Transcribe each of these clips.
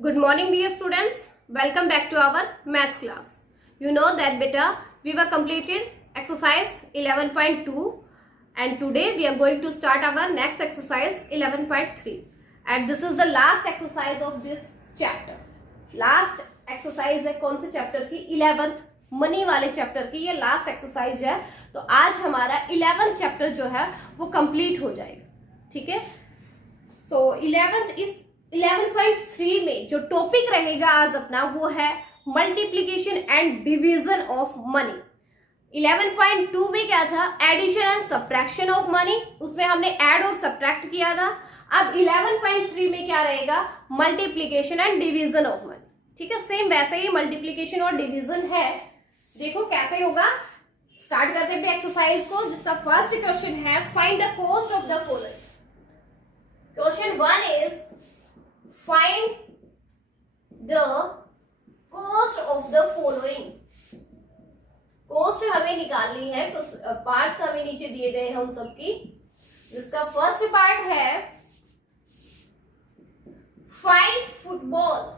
Good morning dear students. Welcome back to our maths class. You know that beta we were completed exercise 11.2 and today we are going to start our next exercise 11.3 and this is the last exercise of this chapter. Last exercise है कौन से chapter की 11th money वाले chapter की ये last exercise है. तो आज हमारा 11th चैप्टर जो है वो कंप्लीट हो जाएगा. ठीक है. सो 11.3 में जो टॉपिक रहेगा आज अपना वो है multiplication and division of money. 11.2 में क्या था? Addition and subtraction of money. उसमें हमने ऐड और सब्ट्रैक्ट किया था. अब 11.3 में क्या रहेगा? Multiplication and division of money. ठीक है. सेम वैसे ही मल्टीप्लीकेशन और डिवीजन है. देखो कैसे होगा. स्टार्ट करते हैं एक्सरसाइज को जिसका फर्स्ट क्वेश्चन है find the cost of the following. Question 1 is find the cost of the following. Cost हमें निकालनी है. कुछ पार्ट्स हमें नीचे दिए गए हैं उन सबकी. जिसका फर्स्ट पार्ट है 5 footballs.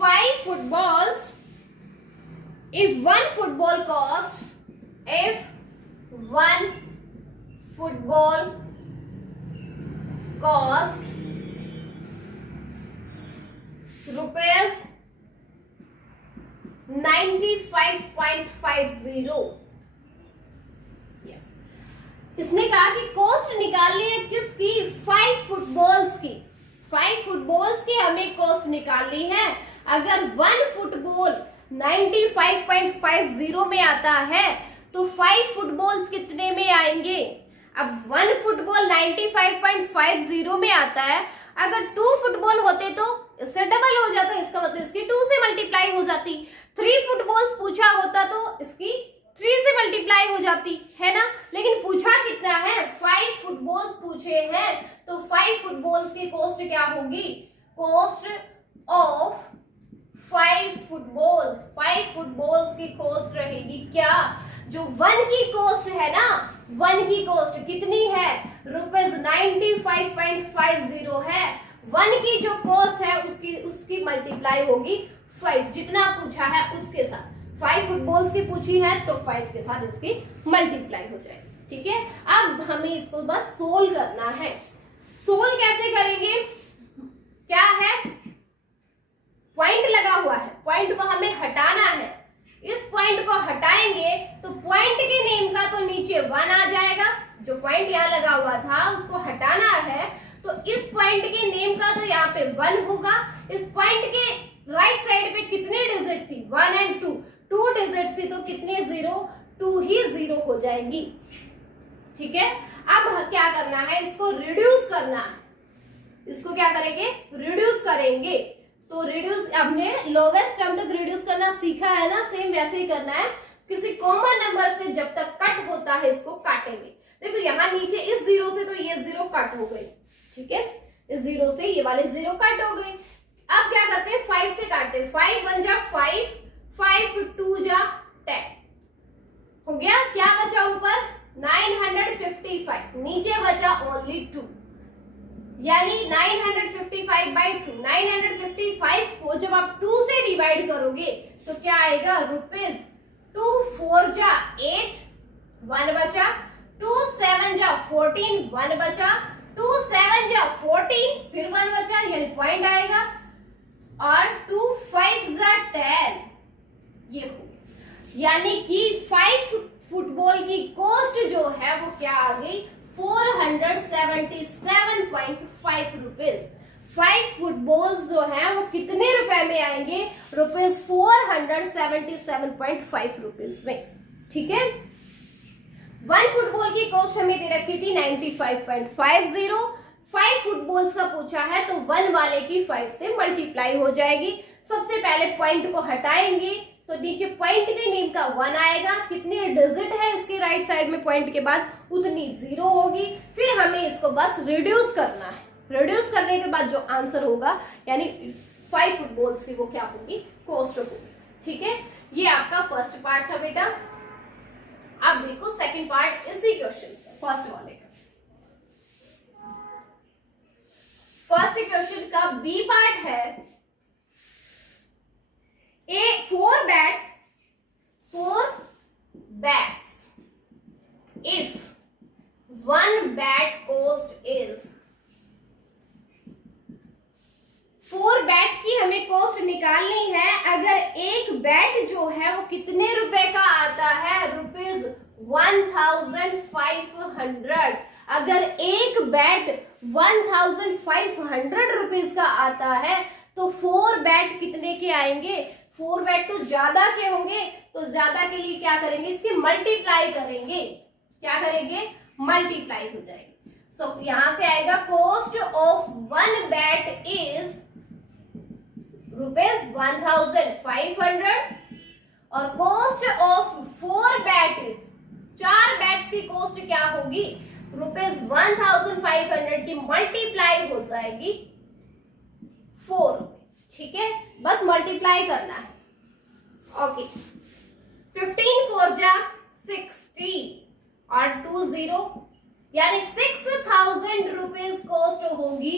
5 footballs. If one football cost rupees 95.50. Yes. इसने कहा कि कॉस्ट निकालनी है किसकी? 5 फुटबॉल्स की. 5 फुटबॉल्स की हमें कॉस्ट निकालनी है. अगर 1 फुटबॉल 95.50 में आता है तो 5 फुटबॉल्स कितने में आएंगे? अब 1 फुटबॉल 95.50 में आता है. अगर 2 फुटबॉल होते तो इससे डबल हो जाता. इसका मतलब इसकी 2 से मल्टीप्लाई हो जाती. 3 फुटबॉल्स पूछा होता तो इसकी 3 से मल्टीप्लाई हो जाती है ना. लेकिन पूछा कितना है? 5 फुटबॉल्स पूछे हैं तो 5 फुटबॉल्स की कॉस्ट क्या होगी? Cost of 5 footballs. 5 फुटबॉल्स की कॉस्ट रहेगी क्या? जो 1 की कॉस्ट है ना, 1 की कॉस्ट कितनी है? रुपीज 95.50 है. 1 की जो कॉस्ट है उसकी मल्टीप्लाई होगी 5. जितना पूछा है उसके साथ. 5 फुटबॉल्स की पूछी है तो 5 के साथ इसकी मल्टीप्लाई हो जाएगी. ठीक है. अब हमें इसको बस सोल्व करना है. सोल्व कैसे करेंगे? क्या है? पॉइंट लगा हुआ है. पॉइंट को हमें हटाना है. इस पॉइंट को हटाएंगे तो पॉइंट के नेम का तो नीचे 1 आ जाएगा. जो पॉइंट यहाँ लगा हुआ था उसको हटाना है तो इस पॉइंट के नेम का तो यहाँ पे 1 होगा. इस पॉइंट के राइट साइड पे कितने डिजिट थी? 1 एंड 2. 2 डिजिट थी तो कितने 0? 2 ही 0 हो जाएंगी. ठीक है. अब क्या करना है? इसको रिड्यूस करना है. इसको क्या करेंगे? रिड्यूस करेंगे. तो रिड्यूस हमने लोवेस्ट टर्म तक रिड्यूस करना सीखा है ना. सेम वैसे ही करना है. किसी कॉमन नंबर से जब तक कट होता है इसको काटेंगे. देखो यहाँ नीचे इस 0 से तो ये 0 कट हो गई. ठीक है. इस 0 से ये वाले 0 कट हो गई. अब क्या करते हैं? 5 से काटते हैं. 5 1 जा 5, 5 2 जा 10 हो गया. क्या बचा ऊपर? 955. नीचे बचा ओनली 2 यानी 955/2. 955 को जब आप 2 से डिवाइड करोगे तो क्या आएगा? रुपीज 2 4 जा 8 1 बचा. 2 7 जा 14 1 बचा. 2 7 जा 14 फिर 1 बचा यानी पॉइंट आएगा. और 2 5 जा 10 ये हो गया. यानी कि 5 फुटबॉल की कॉस्ट जो है वो क्या आ गई? 477.5 रुपीज. 5 फुटबॉल्स जो है वो कितने रुपए में आएंगे? रुपीज 477.5 रुपीज में. ठीक है. 1 फुटबॉल की कॉस्ट हमें दे रखी थी 95.50. 5 फुटबॉल्स का पूछा है तो 1 वाले की 5 से मल्टीप्लाई हो जाएगी. सबसे पहले पॉइंट को हटाएंगे तो नीचे पॉइंट के नेम का 1 आएगा. कितने डिजिट है इसके राइट साइड में पॉइंट के बाद? उतनी 0 होगी. फिर हमें इसको बस रिड्यूस करना है. रिड्यूस करने के बाद जो आंसर होगा यानी 5 फुटबॉल्स की वो क्या होगी? कॉस्ट होगी. ठीक है. ये आपका फर्स्ट पार्ट था बेटा. अब देखो सेकंड पार्ट इसी क्वेश्चन फर्स्ट वाले का. फर्स्ट क्वेश्चन आपका बी पार्ट है, four bats if one bat cost is, 4 bat की हमें कॉस्ट निकालनी है। अगर एक बैट जो है वो कितने रुपए का आता है, ₹1500। अगर एक बैट 1500 रुपीज का आता है तो 4 बैट कितने के आएंगे, 4 बैट तो ज्यादा के होंगे, तो ज्यादा के लिए क्या करेंगे, इसके मल्टीप्लाई करेंगे। क्या करेंगे, मल्टीप्लाई हो जाएगी। सो यहां से आएगा कॉस्ट ऑफ 1 बैट इज ₹1500 और cost of 4 bat is, 4 bats की कॉस्ट क्या होगी, ₹1500 की मल्टीप्लाई हो जाएगी 4 से। ठीक है, बस मल्टीप्लाई करना है। ओके, 15 4 जा 60 और 2 0, यानी 6000 रुपीज कॉस्ट होगी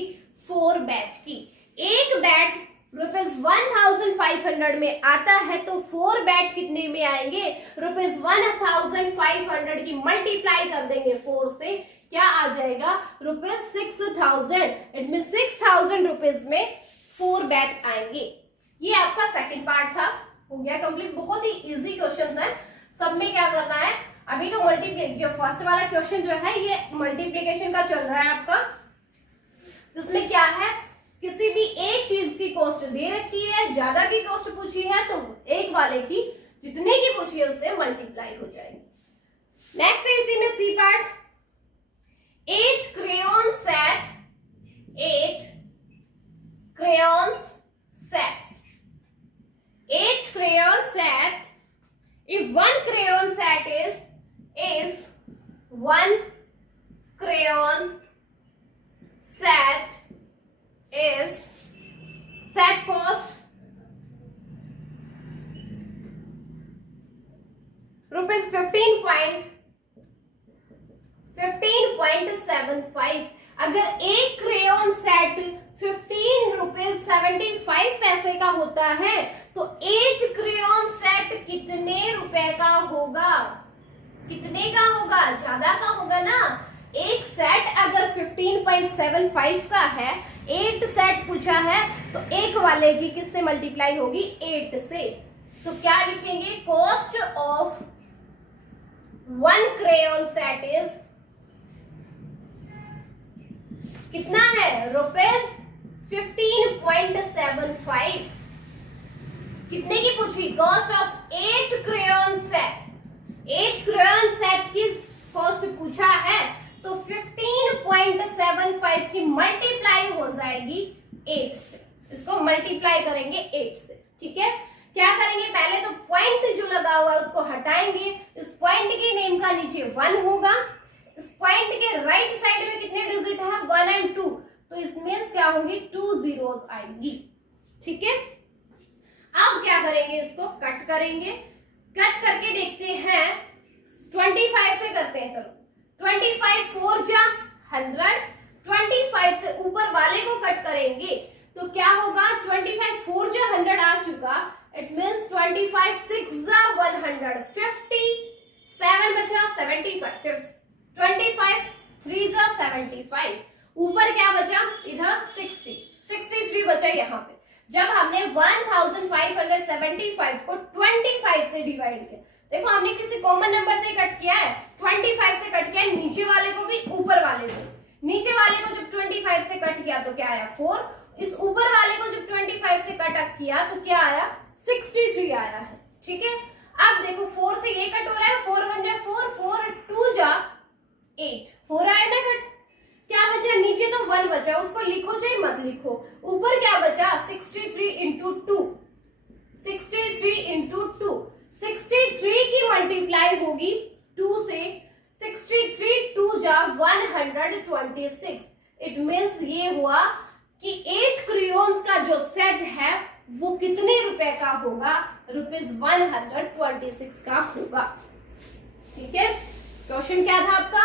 4 बैट की। एक बैट ₹1500 में आता है तो 4 बैट कितने में आएंगे, ₹1500 की मल्टीप्लाई कर देंगे 4 से, क्या आ जाएगा, ₹6000। इट मीन 6000 रुपीज में 4 बैट आएंगे। ये आपका सेकंड पार्ट था, हो गया कंप्लीट। बहुत ही इजी क्वेश्चन है, सब में क्या करना है, अभी तो जो फर्स्ट वाला क्वेश्चन जो है ये मल्टीप्लीकेशन का चल रहा है आपका, जिसमें क्या है, किसी भी एक चीज की कॉस्ट दे रखी है, ज्यादा की कॉस्ट पूछी है तो एक वाले की जितने की पूछी है उससे मल्टीप्लाई हो जाएगी। नेक्स्ट है इसी में C part, 8 crayon set, 8 crayon sets, 8 crayon sets, if one crayon set is, if one crayon set is, set cost ₹15.75। अगर एक क्रेयॉन सेट 15 रुपीज 75 पैसे का होता है तो 8 क्रेयॉन सेट कितने रुपए का होगा, कितने का होगा, ज्यादा का होगा ना। एक सेट अगर 15.75 का है, 8 सेट पूछा है तो एक वाले की किससे मल्टीप्लाई होगी, 8 से। तो क्या लिखेंगे, cost of 1 crayon set is, कितना है, ₹15.75। कितने की पूछी, cost of 8 crayon set, 8 crayon set की कॉस्ट पूछा है तो 15.75 की मल्टीप्लाई हो जाएगी 8 से। इसको मल्टीप्लाई करेंगे 8 से। ठीक है, क्या करेंगे, पहले तो पॉइंट जो लगा हुआ है उसको हटाएंगे। इस पॉइंट के नेम का नीचे 1 होगा, इस पॉइंट के राइट साइड में कितने डिजिट है, 1 और 2, तो इसमें क्या होंगी, 2 zeros आएगी। ठीक है, अब क्या करेंगे, इसको कट करेंगे। कट करके देखते हैं, 25 से करते हैं। चलो 25 4 जा 100, 25 से ऊपर वाले को कट करेंगे तो क्या होगा, 25 4 जा 100 आ चुका, इट मींस 25 6 जा 150, 7 बचा 75, 25 3 जा 75, ऊपर क्या बचा, इधर 63 बचा यहाँ पे। जब हमने 1575 को 25 से डिवाइड किया, देखो हमने किसी कॉमन नंबर से कट किया है, 25 से कट किया है, नीचे वाले को भी ऊपर वाले को। नीचे वाले को जब 25 से कट किया तो क्या आया, 4। इस ऊपर वाले को जब 25 से कट किया तो क्या आया, 63 आया है। ठीक है, अब देखो 4 से ये कट हो रहा है, 4 1 जा 4, 4 2 जा 8 हो रहा है ना कट। क्या बचा, नीचे तो 1 बचा, उसको लिखो चाहे मत लिखो। ऊपर क्या बचा, 63 इंटू 2, 63 इंटू 2, 63 की मल्टीप्लाई होगी 2 से, 63 2 जा 126। इट मींस ये हुआ कि 8 क्रेयॉन्स का जो सेट है वो कितने रुपए का होगा, ₹126 का होगा। ठीक है, क्वेश्चन क्या था आपका,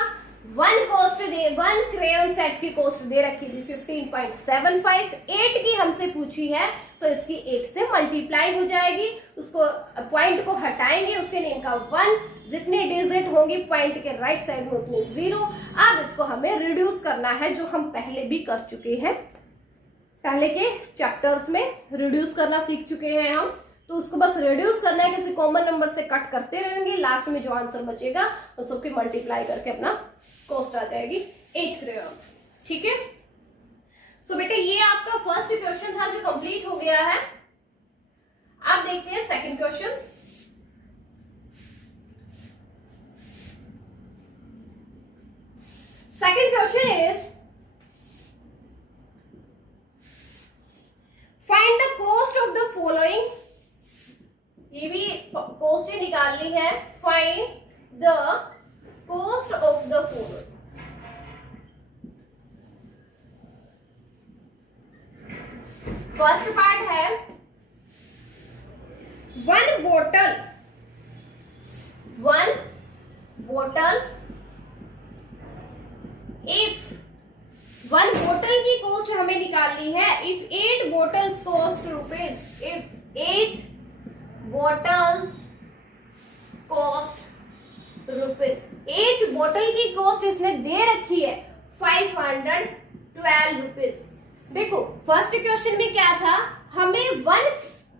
1 क्रेयॉन सेम सेट की कॉस्ट दे रखी थी 15.75, 8 की हमसे पूछी है तो इसकी 8 से मल्टीप्लाई हो जाएगी, उसको पॉइंट को हटाएंगे, उसके नेम का 1, जितने डिजिट होंगी पॉइंट के राइट साइड में उतने 0। अब इसको हमें रिड्यूस करना है, जो हम पहले भी कर चुके हैं, पहले के चैप्टर्स में रिड्यूस करना सीख चुके हैं हम। तो उसको बस रिड्यूस करना है, किसी कॉमन नंबर से कट करते रहेंगे, लास्ट में जो आंसर बचेगा उन सबकी मल्टीप्लाई करके अपना कॉस्ट आ जाएगी 8 क्रेयॉन्स। ठीक है, सो बेटे ये आपका फर्स्ट क्वेश्चन था जो कंप्लीट हो गया है। आप देखते हैं second question. Second question is find the cost of the following. ये भी कॉस्ट ही निकालनी है। Find the cost of the following. First part है वन बोतल इफ वन बोतल की कॉस्ट हमें निकालनी है। If 8 bottles cost rupees, if 8 bottles cost rupees, 8 बोतल की कॉस्ट इसने दे रखी है 512 रुपीज। देखो फर्स्ट क्वेश्चन में क्या था, हमें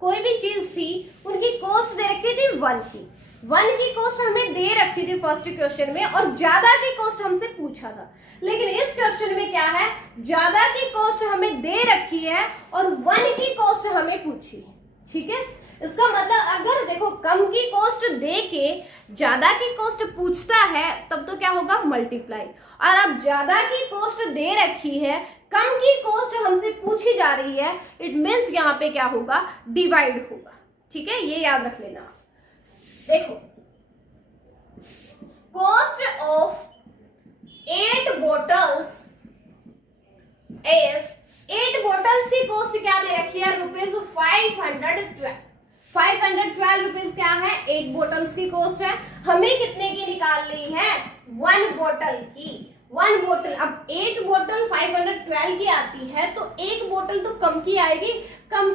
कोई भी चीज थी उनकी कॉस्ट दे रखी थी 1 की, 1 की कॉस्ट हमें दे रखी थी फर्स्ट क्वेश्चन में, और ज्यादा की कॉस्ट हमसे पूछा था। लेकिन इस क्वेश्चन में क्या है, ज्यादा की कॉस्ट हमें दे रखी है और 1 की कॉस्ट हमें पूछी है। ठीक है, इसका मतलब अगर देखो कम की कॉस्ट दे के ज्यादा की कॉस्ट पूछता है तब तो क्या होगा, मल्टीप्लाई। और अब ज्यादा की कॉस्ट दे रखी है, कम की कॉस्ट हमसे पूछी जा रही है, इट मीन्स यहाँ पे क्या होगा, डिवाइड होगा। ठीक है, ये याद रख लेना। देखो cost of 8 bottles is, 8 bottles की कॉस्ट क्या दे रखी है, रुपीज 512। 512 रुपीज क्या है, 8 बोटल्स की कॉस्ट है। हमें कितने की निकालनी है, 1 बोतल की। 1 बोतल, अब 8 बोतल 512 की आती है तो 1 बोतल तो कम की आएगी, कम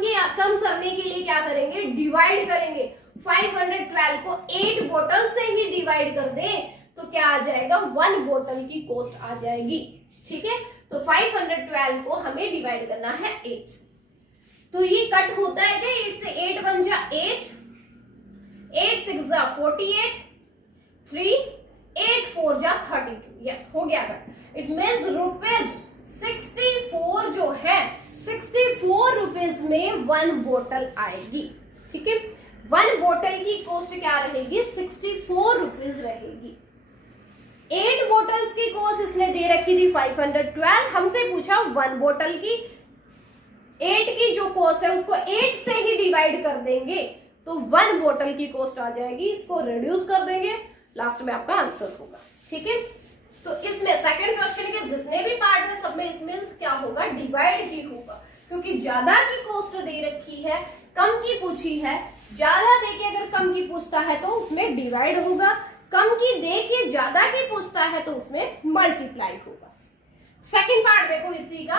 करने के लिए क्या करेंगे, डिवाइड करेंगे। 512 को 8 बोतल से ही डिवाइड कर दे तो क्या आ जाएगा, 1 बोतल की कॉस्ट आ जाएगी। ठीक है, तो 512 को हमें डिवाइड करना है 8 से। तो ये कट होता है क्या, 8 से 8 बन जा 8, 8 6 जा 48, 3 8 4 जा 32। यस, हो गया कट। इट मीन्स रुपीज 64 जो है, 64 रुपीज में 1 बोतल आएगी। ठीक है, 1 बोतल की कॉस्ट क्या रहेगी, 64 रुपीज रहेगी। 8 बोटल्स की कॉस्ट इसने दे रखी थी 512, हमसे पूछा 1 बोतल की, 8 की जो कॉस्ट है उसको 8 से ही डिवाइड कर देंगे तो 1 बोतल की कॉस्ट आ जाएगी। इसको रिड्यूस कर देंगे, लास्ट में आपका आंसर होगा। ठीक है, तो इसमें सेकंड क्वेश्चन के जितने भी पार्ट है सब में इट मींस क्या होगा, डिवाइड ही होगा, क्योंकि ज्यादा की कॉस्ट दे रखी है, कम की पूछी है। ज्यादा दे के अगर कम की पूछता है तो उसमें डिवाइड होगा, कम की दे के ज्यादा की पूछता है तो उसमें मल्टीप्लाई होगा। सेकंड पार्ट देखो इसी का,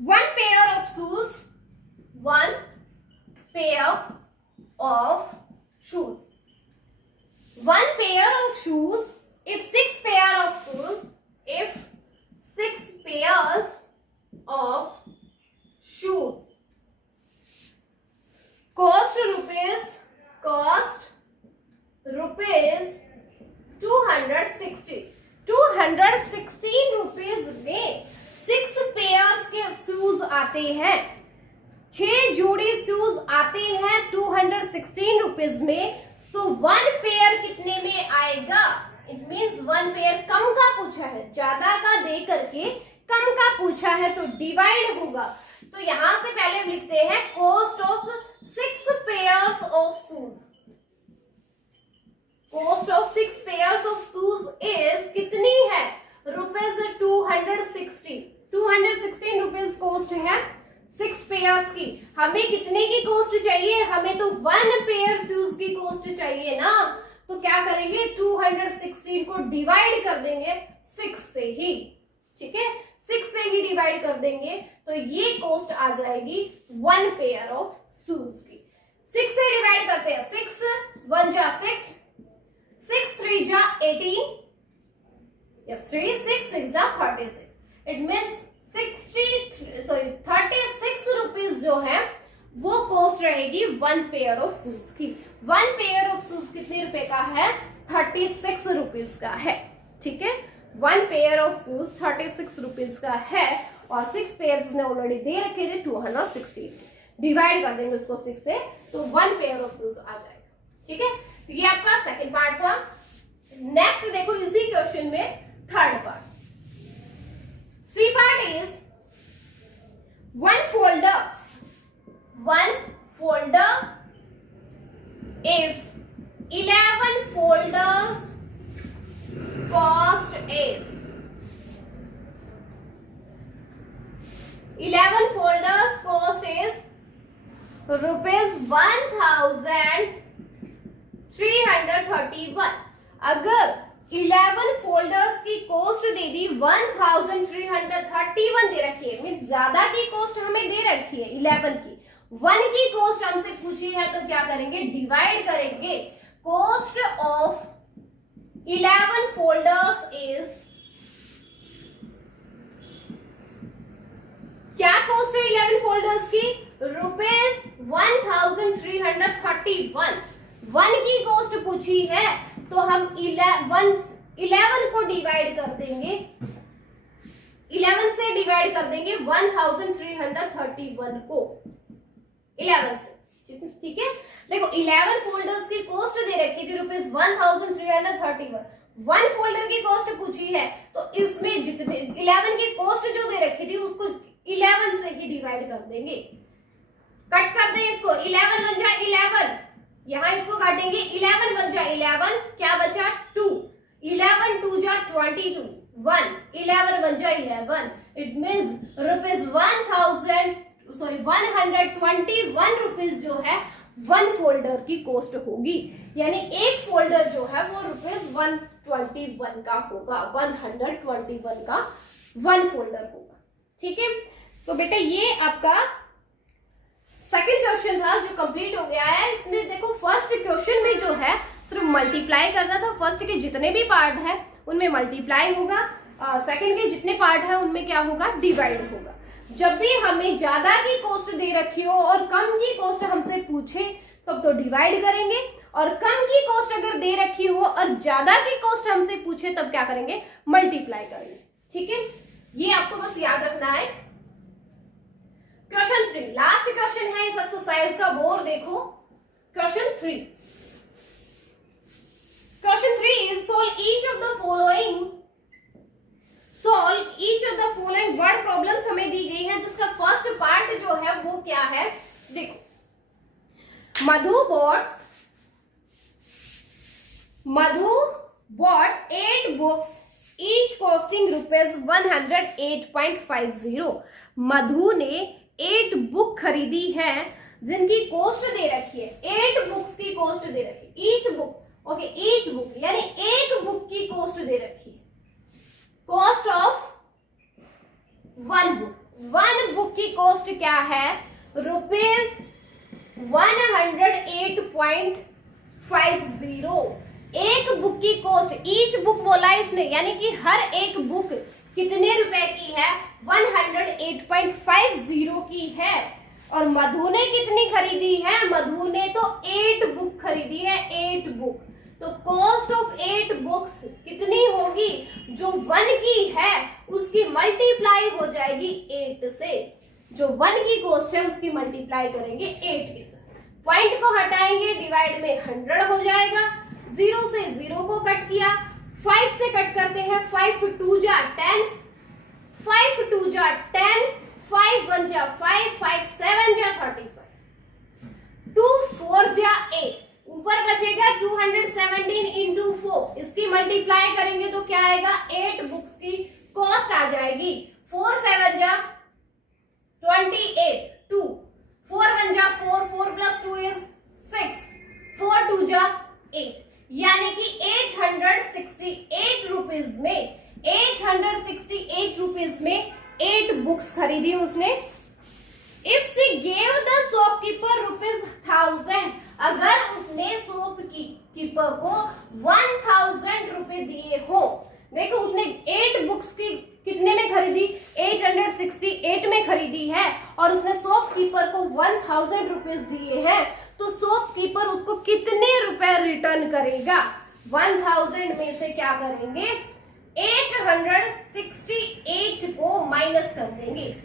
1 pair of shoes, 1 pair of shoes, 1 pair of shoes, if 6 pair of shoes, if 6 pairs of shoes cost rupees 260, 216 rupees में 6 पेयर्स के शूज आते हैं, 6 जोड़ी शूज आते हैं 216 रुपीज में। तो 1 पेयर कितने में आएगा, इट मींस 1 पेयर कम का पूछा है, ज्यादा का दे करके कम का पूछा है तो डिवाइड होगा। तो यहां से पहले हम लिखते हैं cost of 6 pairs of shoes, cost of 6 pairs of shoes is कितनी है, रुपीज 216 रुपीज कॉस्ट है 6 पेयर्स की। हमें कितने की कॉस्ट चाहिए, हमें तो 1 पेयर शूज की कॉस्ट चाहिए ना। तो क्या करेंगे, 216 को डिवाइड कर देंगे 6 से ही, ठीक है, 6 से ही डिवाइड कर देंगे तो ये कॉस्ट आ जाएगी 1 पेयर ऑफ शूज की। 6 से डिवाइड करते हैं, 6 1 जा 6, 6 3 जा 18, yes 3, 6 6 जा 36, इट मीन्स 36 रुपीज जो है वो कॉस्ट रहेगी 1 पेयर ऑफ शूज की। 1 पेयर ऑफ शूज कितने रुपए का है? 36 रुपीज का है, ठीक है। 1 पेयर ऑफ शूज 36 रुपीज का है और 6 पेयर ने ऑलरेडी दे रखे थे 260। डिवाइड कर देंगे उसको 6 से तो 1 पेयर ऑफ शूज आ जाएगा, ठीक है। तो ये आपका सेकंड पार्ट था। नेक्स्ट देखो इसी क्वेश्चन में third part, C part is one folder if 11 folders cost is 11 folders cost is rupees 1331। अगर 11 फोल्डर्स की कॉस्ट दे दी 1331 दे रखी है, मीन ज्यादा की कॉस्ट हमें दे रखी है 11 की, 1 की कॉस्ट हमसे पूछी है तो क्या करेंगे? डिवाइड करेंगे। कॉस्ट ऑफ 11 फोल्डर्स इज, क्या कॉस्ट है 11 फोल्डर्स की? रुपीज 1331। 1 की कॉस्ट पूछी है तो हम 11 को डिवाइड कर देंगे, 11 से डिवाइड कर देंगे 1331 को 11 से, ठीक है। देखो 11 फोल्डर्स की कॉस्ट दे रखी थी रुपीज 1331, 1 फोल्डर की कॉस्ट पूछी है तो इसमें जितने 11 की कॉस्ट जो दे रखी थी उसको 11 से ही डिवाइड कर देंगे। कट कर दें इसको, 11 1 जा 11, यहां इसको काटेंगे, 11 1 जा 11, क्या बचा 2, 11 2 जा 22, 1, 11 1 जा 11, इट मींस रुपीज 121 रुपीज जो है 1 फोल्डर की कॉस्ट होगी, यानी एक फोल्डर जो है वो रुपीज 121 का होगा, 121 का 1 फोल्डर होगा, ठीक है। तो बेटा ये आपका सेकंड क्वेश्चन था जो कंप्लीट हो गया है। इसमें देखो फर्स्ट क्वेश्चन में जो है सिर्फ मल्टीप्लाई करना था, फर्स्ट के जितने भी पार्ट है उनमें मल्टीप्लाई होगा, सेकंड के जितने पार्ट है उनमें क्या होगा? डिवाइड होगा। जब भी हमें ज्यादा की कॉस्ट दे रखी हो और कम की कॉस्ट हमसे पूछे तब तो डिवाइड करेंगे, और कम की कॉस्ट अगर दे रखी हो और ज्यादा की कॉस्ट हमसे पूछे तब क्या करेंगे? मल्टीप्लाई करेंगे, ठीक है। ये आपको बस याद रखना है। क्वेश्चन 3 लास्ट क्वेश्चन है इस एक्सरसाइज का, वो देखो question 3। Question 3 is solve each of the following word problems हमें दी गई है, जिसका फर्स्ट पार्ट जो है वो क्या है? देखो, मधु bought 8 books each costing rupees 108.50। मधु ने 8 बुक खरीदी है जिनकी कॉस्ट दे रखी है, 8 बुक्स की कॉस्ट दे रखी है, ईच बुक यानी एक बुक की कॉस्ट दे रखी है। कॉस्ट ऑफ 1 बुक की कॉस्ट क्या है? रुपीज 108.50। एक बुक की कॉस्ट, ईच बुक बोला इसने, यानी कि हर एक बुक कितने रुपए की है? 108.50 की है। और मधु ने कितनी खरीदी है? मधु ने तो 8 बुक खरीदी है, 8 बुक। तो कॉस्ट ऑफ 8 बुक्स कितनी होगी? जो 1 की है उसकी मल्टीप्लाई हो जाएगी 8 से, जो 1 की कॉस्ट है उसकी मल्टीप्लाई करेंगे 8 के साथ। पॉइंट को हटाएंगे, डिवाइड में 100 हो जाएगा, 0 से 0 को कट किया, 5 से कट करते हैं, 5 2 जा 10, 5 2 जा 10, 5 1 जा 5, 5 7 जा 35, 2 4 जा 8, ऊपर बचेगा 217 इंटू 4, इसकी मल्टीप्लाई करेंगे तो क्या आएगा? 8 बुक्स की कॉस्ट आ जाएगी। 4 7 जा 28, 2 4 1 जा 4, 4 प्लस 2 इज 6, 4 2 जा 8। यानी कि 868 रुपीज में 868 रुपीज में 8 बुक्स खरीदी उसने। If C gave the shopkeeper ₹1000, अगर उसने शॉपकीपर को 1000 रुपए दिए हो। देखो उसने 8 बुक्स की कितने में खरीदी, 868 में खरीदी है और उसने शॉपकीपर को 1000 रुपीज दिए हैं, तो शॉपकीपर उसको कितने रुपए रिटर्न करेगा। 1000 में से क्या करेंगे, 868 को माइनस कर देंगे,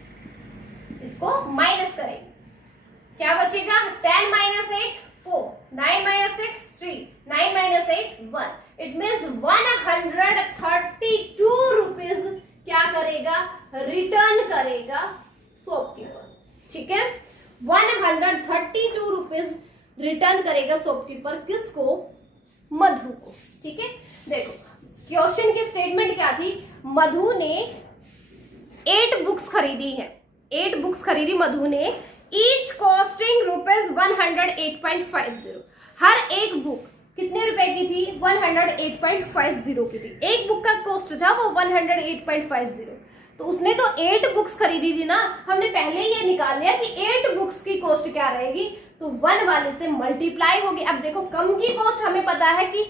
इसको माइनस करेंगे, क्या बचेगा 10 minus 8 4, 9 minus 6 3, 9 minus 8 1। It means 132 rupees क्या करेगा, रिटर्न करेगा शॉपकीपर। ठीक है, 132 रुपीज रिटर्न करेगा शॉपकीपर, किसको, मधु को। ठीक है, देखो क्वेश्चन की स्टेटमेंट क्या थी, मधु ने 8 बुक्स खरीदी है, 8 बुक्स खरीदी मधु ने, ईच कॉस्टिंग ₹108.50। हर एक बुक कितने रुपए की थी, 108.50 की थी। एक बुक का कॉस्ट था वो 108.50। तो उसने तो 8 बुक्स खरीदी थी ना, हमने पहले ये निकाल लिया कि 8 बुक्स की कॉस्ट क्या रहेगी, तो 1 वाले से मल्टीप्लाई होगी। अब देखो कम की कॉस्ट हमें पता है कि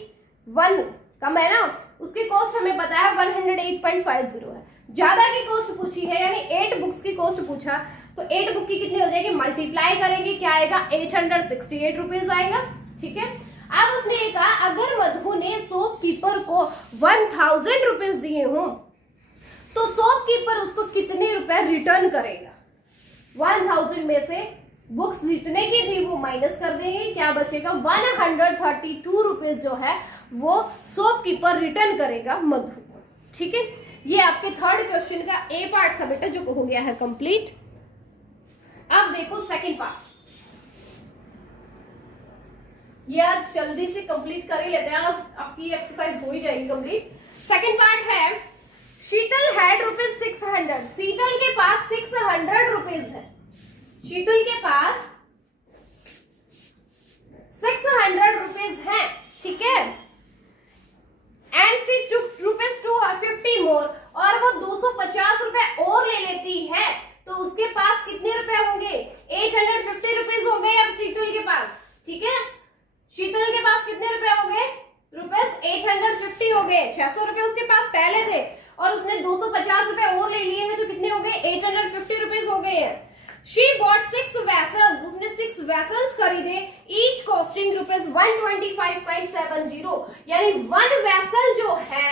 1 कम है ना, उसकी कॉस्ट हमें पता है 108.50 है। ज्यादा की कॉस्ट पूछी है यानी 8 बुक्स की कॉस्ट पूछा, तो 8 बुक की कितनी हो जाएगी, मल्टीप्लाई करेंगे, क्या आएगा 868 रुपीज आएगा। ठीक है, अब उसने ये कहा अगर मधु ने शॉपकीपर को 1000 रुपीज दिए हो तो शॉपकीपर उसको कितने रुपए रिटर्न करेगा। 1000 में से बुक्स जितने की थी वो माइनस कर देंगे, क्या बचेगा 132 रुपीज जो है वो शॉपकीपर रिटर्न करेगा मधु को। ठीक है, ये आपके थर्ड क्वेश्चन का ए पार्ट था बेटा, जो हो गया है कंप्लीट। अब देखो सेकंड पार्ट, ये आज जल्दी से कंप्लीट कर ही लेते हैं, आज आपकी एक्सरसाइज हो ही जाएगी कंप्लीट। सेकंड पार्ट है, शीतल हैड ₹600। शीतल के पास 600 रुपीज है, शीतल के पास 600 रुपीज है। ठीक है, एंड शी टुक ₹250 मोर, और वो 250 रुपए और ले लेती है, तो उसके पास कितने रुपए होंगे, 850 रुपीज हो गए अब शीतल के पास। ठीक है, शीतल के पास कितने रुपए हो गए, ₹850 हो गए। 600 रुपए उसके पास पहले थे और उसने 250 रुपए और ले लिए हैं, तो कितने हो गए, 850 रुपीज हो गए हैं। She bought 6 vessels, उसने 6 vessels खरीदे, each costing ₹125.70, यानी 1 vessel जो है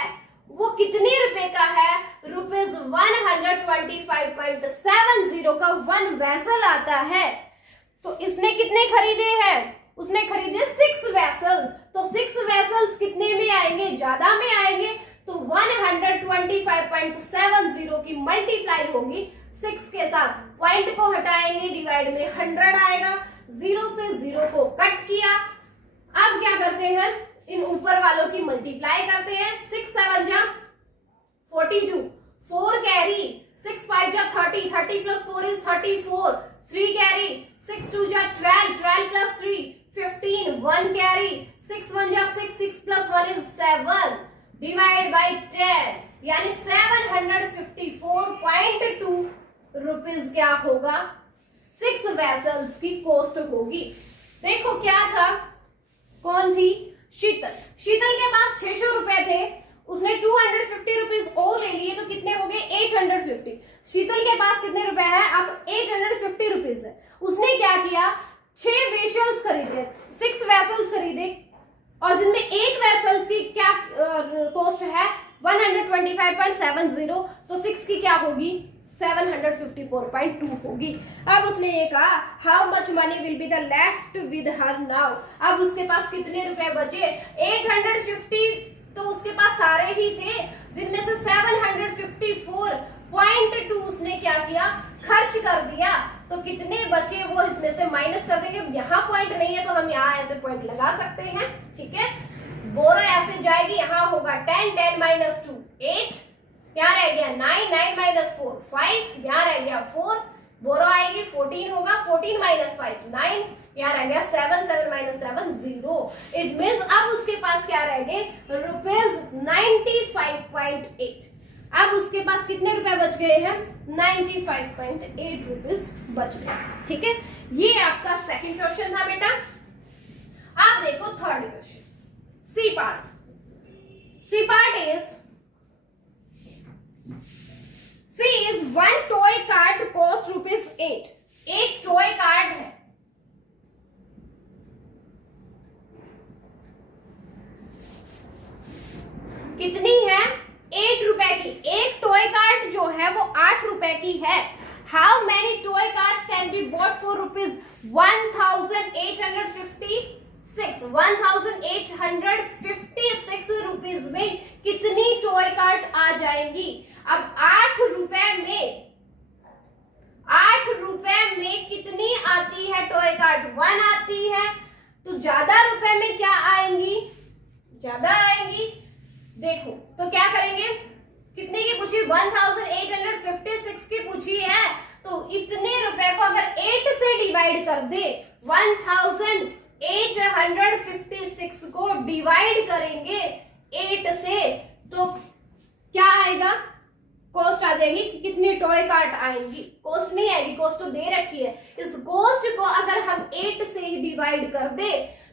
वो कितने रुपए का है, ₹125.70 का 1 vessel आता है। तो इसने कितने खरीदे हैं, उसने खरीदे 6 vessels, तो 6 vessels कितने में आएंगे, ज्यादा में आएंगे, तो 125.70 की मल्टीप्लाई होगी 6 के साथ, पॉइंट को हटाएंगे, डिवाइड में 100 आएगा, 0 से 0 को कट किया। अब क्या करते हैं, इन ऊपर वालों की मल्टीप्लाई करते हैं, 6 7 जा 42, 4 कैरी, 6 5 जा 30, 30 प्लस 4 इज 34, 3 कैरी, 6 2 जा 12, 12 प्लस 3 15, 1 कैरी, 6 1 जा 6, 6 प्लस 1 इज 7, डिवाइड बाय 10, यानी 754.2 रुपीज क्या होगा, 6 वेसल्स की कॉस्ट होगी। देखो क्या था, कौन थी, शीतल। शीतल के पास 600 रुपए थे, उसने 250 रुपीज और ले लिए, तो कितने हो गए 850। शीतल के पास कितने रुपए है, अब 850 रुपीज है। उसने क्या किया, 6 वेसल्स खरीदे, 6 वेसल्स खरीदे, और जिनमें एक वेसल्स की क्या कॉस्ट है 125.70, तो 6 की क्या होगी 754.2 होगी। अब उसने ये कहा how much money will be the left with her now. अब उसके पास कितने रुपए बचे, 850, तो उसके पास सारे ही थे, जिनमें से 754.2 उसने क्या किया, खर्च कर दिया। तो कितने बचे वो इसमें से माइनस कर देंगे। यहाँ पॉइंट नहीं है तो हम यहाँ ऐसे पॉइंट लगा सकते हैं। ठीक है, बोरो ऐसे जाएगी, यहाँ होगा 10, 10 माइनस 2 8, यहाँ रह गया 9, 9 माइनस 4 5, यहाँ रह गया 4, बोरो आएगी 14 होगा, 14 माइनस 5 9, यहाँ रह गया 7, 7 माइनस 7 0। इट मीन्स अब उसके पास क्या रह गए ₹95.8। अब उसके पास कितने रुपए बच गए हैं 95.8 रुपीज बच गए। ठीक है, ये आपका सेकंड क्वेश्चन था बेटा। आप देखो third question, C part. C part is one toy card cost ₹8। एक टॉय कार्ड है, कितनी है 8 रुपए की। एक टॉय कार्ड जो है वो 8 रुपए की है। How many toy cards can be bought for ₹1856? 1856 rupees में कितनी टॉय कार्ड आ जाएंगी? अब 8 रुपए में कितनी आती है टॉय कार्ड? 1 आती है, तो ज्यादा रुपए में क्या आएंगी? ज्यादा आएंगी। देखो तो क्या करेंगे, कितने की पूछी 1856 की पूछी है, तो इतने रुपए को अगर 8 से डिवाइड कर दे, 1856 को डिवाइड करेंगे 8 से, तो क्या आएगा? कॉस्ट आ जाएगी कि कितनी टॉय कार्ड आएंगी। कॉस्ट नहीं आएगी, कॉस्ट तो दे रखी है। इस कॉस्ट को अगर हम 8 से डिवाइड कर दे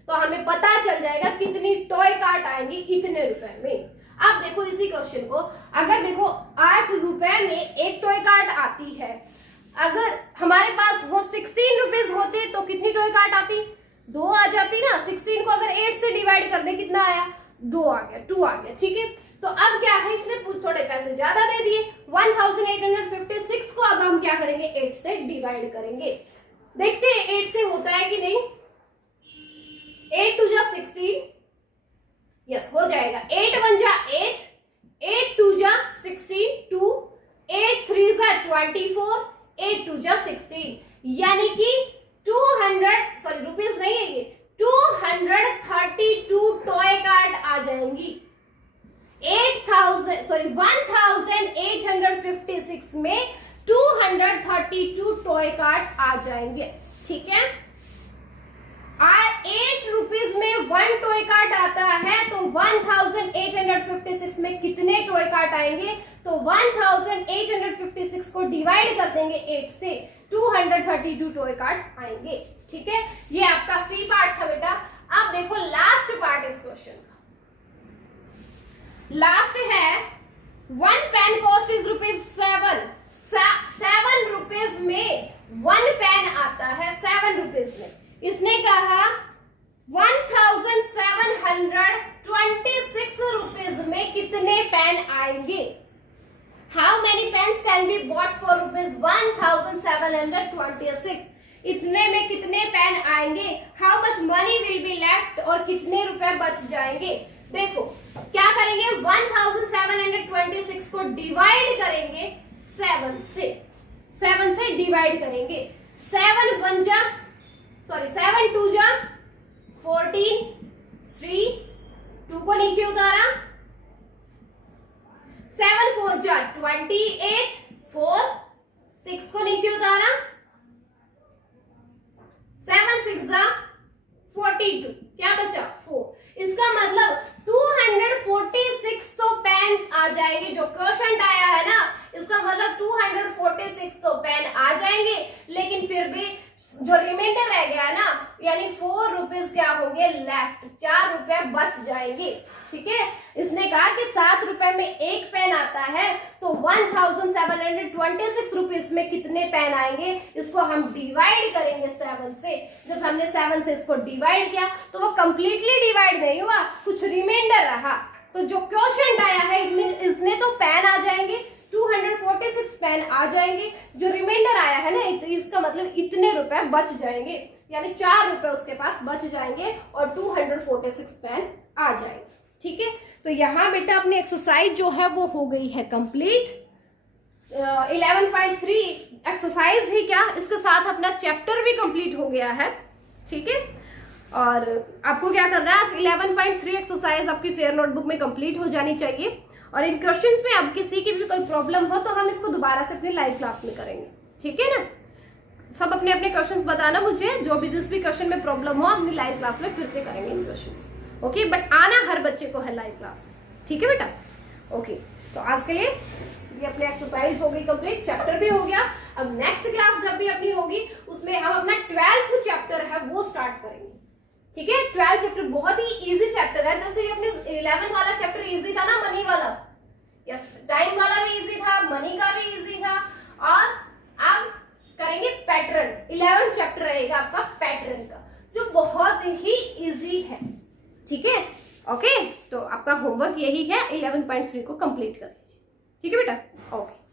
तो हमें पता चल जाएगा कितनी टॉय कार्ड आएंगी इतने रुपए में। अब देखो इसी क्वेश्चन को, अगर देखो 8 रुपए में एक टॉय कार्ड आती है, अगर हमारे पास वो 16 रुपीज होते तो कितनी टॉय कार्ड आती? 2 आ जाती ना। 16 को अगर 8 से डिवाइड कर दे कितना आया? 2 आ गया, 2 आ गया। ठीक है, तो अब क्या है, इसने थोड़े पैसे ज्यादा दे दिए। 1856 को अब हम क्या करेंगे 8 से डिवाइड करेंगे। देखते हैं 8 से होता है कि नहीं। 8 2 जा 16, यस हो जाएगा। 8 1 जा 8, 8 2 जा 16, 2, 8 3 जा 24, 8 2 जा 16, यानी कि 200 सॉरी रुपीज नहीं है ये, 232 टॉय कार्ड आ जाएंगी। 1856 में 232 टॉय कार्ड आ जाएंगे। ठीक है, 8 रुपीज में 1 टॉय कार्ड आता है, तो 1856 में कितने टॉय कार्ड आएंगे? तो 1856 को डिवाइड कर देंगे 8 से, 232 टॉय कार्ड आएंगे। ठीक है, ये आपका सी पार्ट था बेटा। अब देखो लास्ट पार्ट इस क्वेश्चन का। लास्ट है 1 पेन कॉस्ट इज ₹7। 7 रुपीज में 1 पेन आता है, 7 रुपीज में। इसने कहा 1726 रुपीज में कितने पेन आएंगे? How many pens can be bought for ₹1726? इतने में कितने पेन आएंगे? How much money will be left, और कितने रुपए बच जाएंगे? देखो क्या करेंगे, 1726 को डिवाइड करेंगे 7 से, 7 से डिवाइड करेंगे। 7 2 जा 14, 3, 2 को नीचे उतारा, 7 4 जा 28, 4, 6 को नीचे उतारा, 7 6 जा 42, क्या बचा 4। इसका मतलब 246 तो पेन्स आ जाएंगे। जो क्वेश्चन आया है ना, इसका मतलब 246 तो पेन आ जाएंगे, लेकिन फिर भी जो रिमाइंडर रह गया ना, यानी 4 रुपीज क्या होंगे लेफ्ट, 4 रुपए बच जाएंगे। ठीक है, इसने कहा कि 7 रुपए में एक पेन आता है, तो 1726 रुपीज में कितने पेन आएंगे? इसको हम डिवाइड करेंगे 7 से। जब हमने 7 से इसको डिवाइड किया तो वो कंप्लीटली डिवाइड नहीं हुआ, कुछ रिमाइंडर रहा। तो जो क्वेश्चन आया है इसने तो पेन आ जाएंगे, 246 पेन आ जाएंगे। जो रिमाइंडर आया है ना, तो इसका मतलब इतने रुपए बच जाएंगे, यानी 4 रुपए उसके पास बच जाएंगे और 246 पेन आ जाएंगे। ठीक है, तो यहाँ बेटा अपनी एक्सरसाइज जो है वो हो गई है कंप्लीट। 11.3 एक्सरसाइज ही क्या, इसके साथ अपना चैप्टर भी कंप्लीट हो गया है। ठीक है, और आपको क्या करना है, आज 11.3 एक्सरसाइज आपकी फेयर नोटबुक में कंप्लीट हो जानी चाहिए। और इन क्वेश्चंस में अब किसी की भी कोई प्रॉब्लम हो तो हम इसको दोबारा से अपनी लाइव क्लास में करेंगे। ठीक है ना, सब अपने अपने क्वेश्चंस बताना मुझे, जो भी जिस भी क्वेश्चन में प्रॉब्लम हो अपनी लाइव क्लास में फिर से करेंगे इन क्वेश्चंस। ओके, बट आना हर बच्चे को है लाइव क्लास में, ठीक है बेटा। ओके, तो आज के लिए ये अपनी एक्सरसाइज हो गई कंप्लीट, चैप्टर भी हो गया। अब नेक्स्ट क्लास जब भी अपनी होगी उसमें हम अपना 12th चैप्टर है वो स्टार्ट करेंगे, ठीक है। 12th चैप्टर बहुत ही इजी चैप्टर है, जैसे कि अपने 11th वाला चैप्टर इजी था ना, मनी वाला, यस, टाइम वाला भी इजी था, मनी का भी इजी था। और अब करेंगे पैटर्न, 11th चैप्टर रहेगा आपका पैटर्न का, जो बहुत ही इजी है, ठीक है। ओके, तो आपका होमवर्क यही है, 11.3 को कंप्लीट कर लीजिए, ठीक है बेटा। ओके।